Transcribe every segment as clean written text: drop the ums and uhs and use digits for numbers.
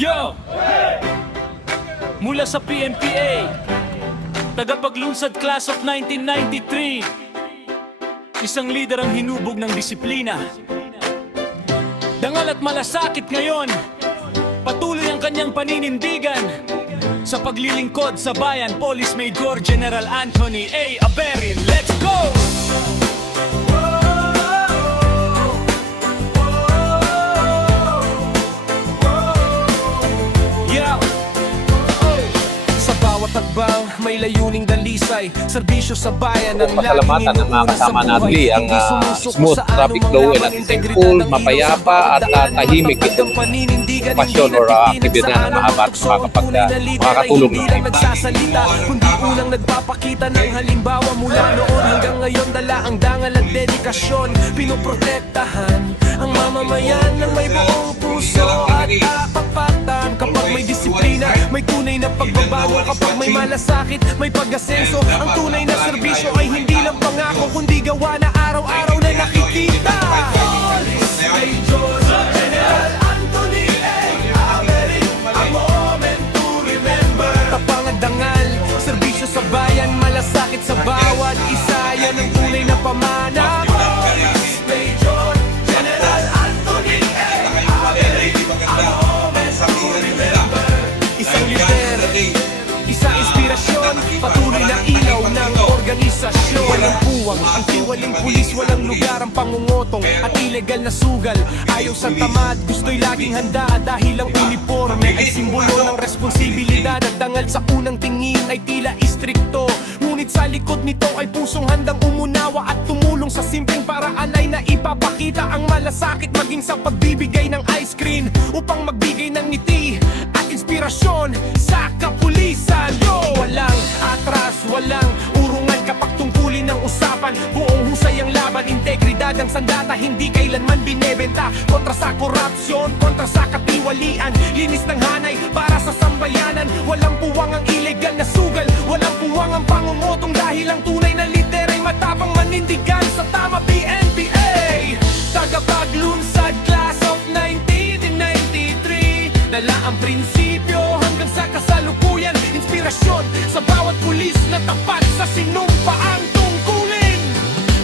Yo! Mula sa PNPA, tagapaglunsad class of 1993, isang lider ang hinubog ng disiplina. Dangal at malasakit ngayon, patuloy ang kanyang paninindigan sa paglilingkod sa bayan. Police Major General Anthony A. Aberin, let's go! Tagbang, may layuning dalisay, serbisyo sa bayan ang pasalamatan ng mga kasama natin ang smooth traffic flow and at the same cool, mapayapa at tahimik itong pasyon or aktibidad na mahaba at makakatulong na nagsasalita, kundi unang nagpapakita ng halimbawa. Mula noon hanggang ngayon dala ang dangal at dedikasyon, pinoprotektahan ang mamamayan ng may buong puso at katapatan. Kapag may disiplina, may tunay na pagbabago. Kapag may malasakit, may pag-asenso. Ang tunay na serbisyo ay hindi lang pangako, kundi gawa na araw-araw na nakikita. Police Major General Anthony A. Aberin, a moment to remember. Tapang at dangal, serbisyo sa bayan, malasakit sa bawat isa. Yan ang tunay na pamana. Police Major General Anthony A. Aberin, a moment to remember. Isang lider, isang inspirasyon, patuloy na ilaw ng organisasyon. Walang puwang, ang tiwaling pulis, walang lugar ang pangungotong at ilegal na sugal. Ayaw sa tamad, gusto'y laging handa dahil ang uniforme ay simbolo ng responsibilidad. At dangal sa unang tingin ay tila istrikto, ngunit sa likod nito ay pusong handang umunawa at tumulong sa simpleng paraan ay naipapakita ang malasakit maging sa pagbibigay ng ice cream upang magbigay ng ngiti at inspirasyon sa kapulisan. Yo! Walang atras, walang urungan kapag tungkulin ng usapan. Buong husay ang laban, integridad ang sandata, hindi kailanman binebenta. Kontra sa korupsyon, kontra sa katiwalian, linis ng hanay para sa sambayanan. Walang puwang ang ilegal na sugal, walang puwang ang pangungutong, dahil ang tunay na lider ay matapang manindigan sa tama. PNPA, tagapaglunsad class of 1993, dala ang prinsipyo hanggang sa kasalukuyan. Inspirasyon sa bawat pulis na tapat sa sinumpaang tungkulin.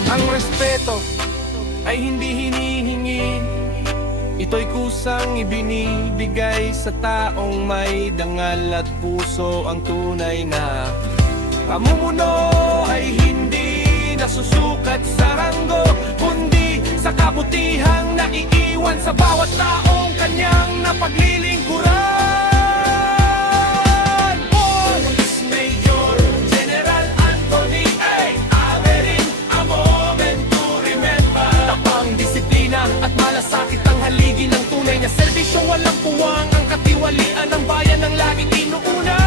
Ang respeto ay hindi hinihingi, ito'y kusang ibinibigay sa taong may dangal at puso. Ang tunay na pamumuno ay hindi nasusukat sa ranggo, kundi sa kabutihang naiiwan sa bawat taong kanyang napaglilingkuran. Police Major General Anthony A. Aberin, a moment to remember. Tapang disiplina at malasakit ang haligi ng tunay na serbisyo. Walang puwang ang katiwalian ng bayan ang laging inuuna.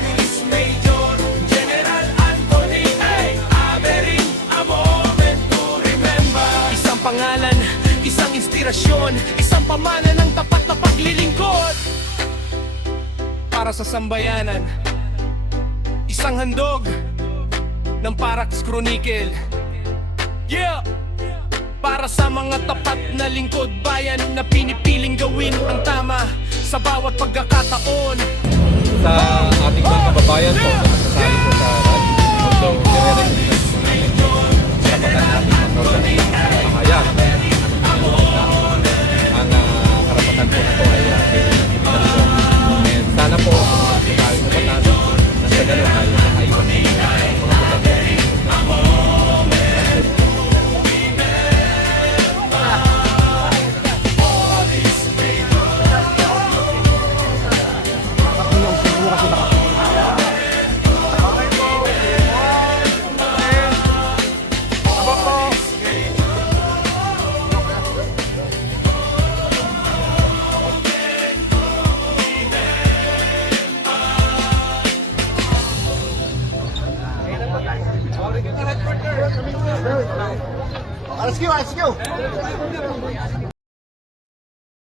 Police Major General Anthony A. Aberin, a moment to remember. Isang pangalan, isang inspirasyon, isang pamana ng tapat na paglilingkod para sa sambayanan. Isang handog ng Parax Chronicle. Yeah! Para sa mga tapat na lingkod bayan na pinipiling gawin ang tama sa bawat pagkakataon. Sa ating mga kababayan po na nasasali po sa radyo, although nire-recognize po natin karapatan natin mag-organize ng pahayag. Ang karapatan po na po ay and sana po tayo na batas na sa gano'n ay makaiwan ng mga pagkakataon. Let's go, let's go.